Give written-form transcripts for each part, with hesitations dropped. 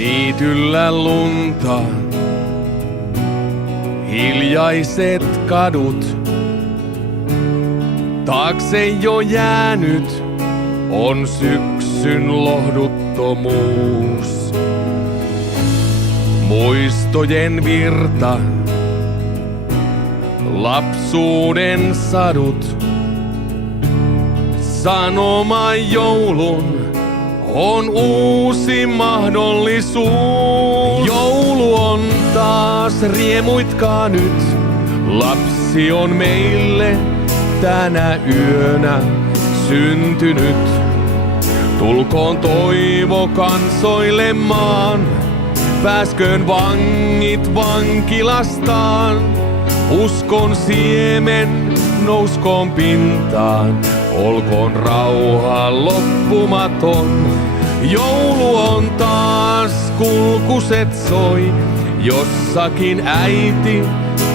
Niityllä lunta, hiljaiset kadut. Taakse jo jäänyt on syksyn lohduttomuus. Muistojen virta, lapsuuden sadut. Sanoma joulun on uusi mahdollisuus. Joulu on taas, riemuitkaa nyt. Lapsi on meille tänä yönä syntynyt. Tulkoon toivo kansoille maan. Pääsköön vangit vankilastaan. Uskon siemen nouskoon pintaan. Olkoon rauha loppumaton. Joulu on taas, kulkuset soi. Jossakin äiti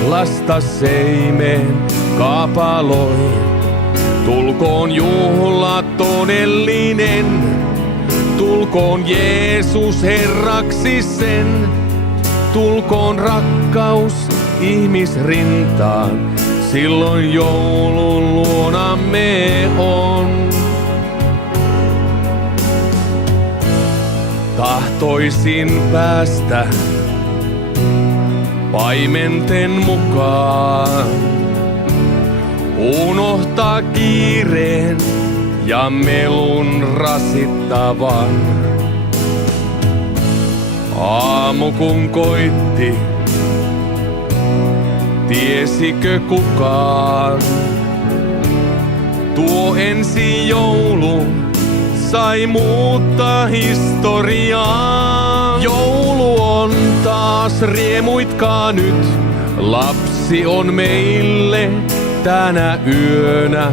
lasta seimeen kapaloi. Tulkoon juhla todellinen. Tulkoon Jeesus Herraksi sen. Tulkoon rakkaus ihmisrintaan. Silloin joulun luonamme on. Tahtoisin päästä paimenten mukaan. Unohtaa kiireen ja melun rasittavan. Aamu kun koitti, tiesikö kukaan? Tuo ensi joulu sai muuttaa historiaa. Joulu on taas, riemuitkaa nyt. Lapsi on meille tänä yönä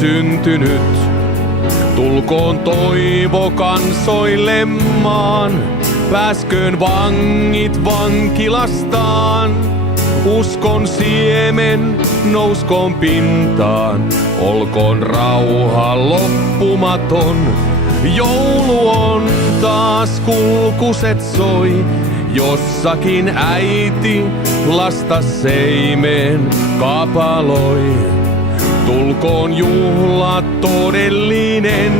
syntynyt. Tulkoon toivo kansoille maan. Pääsköön vangit vankilastaan. Uskon siemen nouskoon pintaan. Olkoon rauha loppumaton. Joulu on taas, kulkuset soi. Jossakin äiti lasta seimeen kapaloi. Tulkoon juhla todellinen.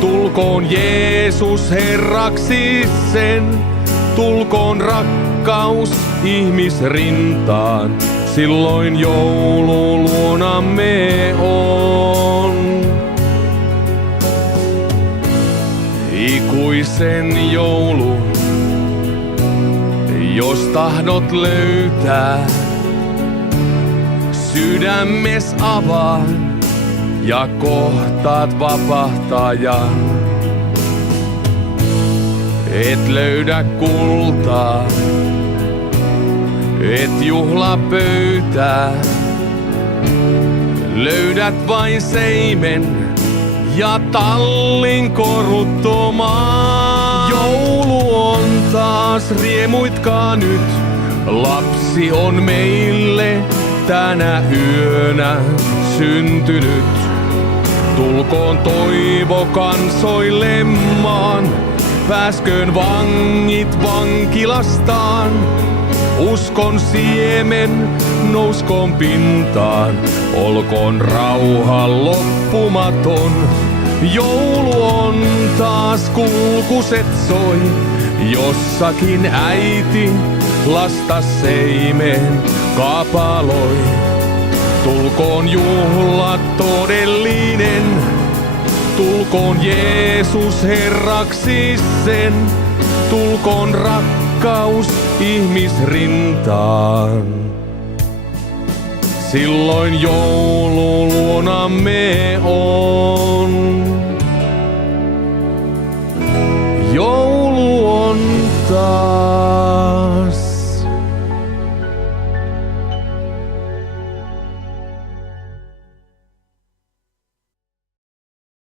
Tulkoon Jeesus Herraksi sen. Tulkoon rakkaus ihmisrintaan. Silloin joulu luonamme on. Ikuisen joulu, jos tahdot löytää. Sydämes avaan ja kohtaat vapahtajan. Et löydä kultaa, et juhlapöytää. Löydät vain seimen ja tallin koruttomaan. Joulu on taas, riemuitkaa nyt. Lapsi on meille tänä yönä syntynyt. Tulkoon toivo kansoille maan. Pääsköön vangit vankilastaan. Uskon siemen nouskoon pintaan. Olkoon rauha loppumaton. Joulu on taas, kulkuset soi. Jossakin äiti lasta seimeen kapaloi. Tulkoon juhla todellinen. Tulkoon Jeesus Herraksi sen. Tulkoon rakkaus ihmisrintaan. Silloin joulu luonamme on.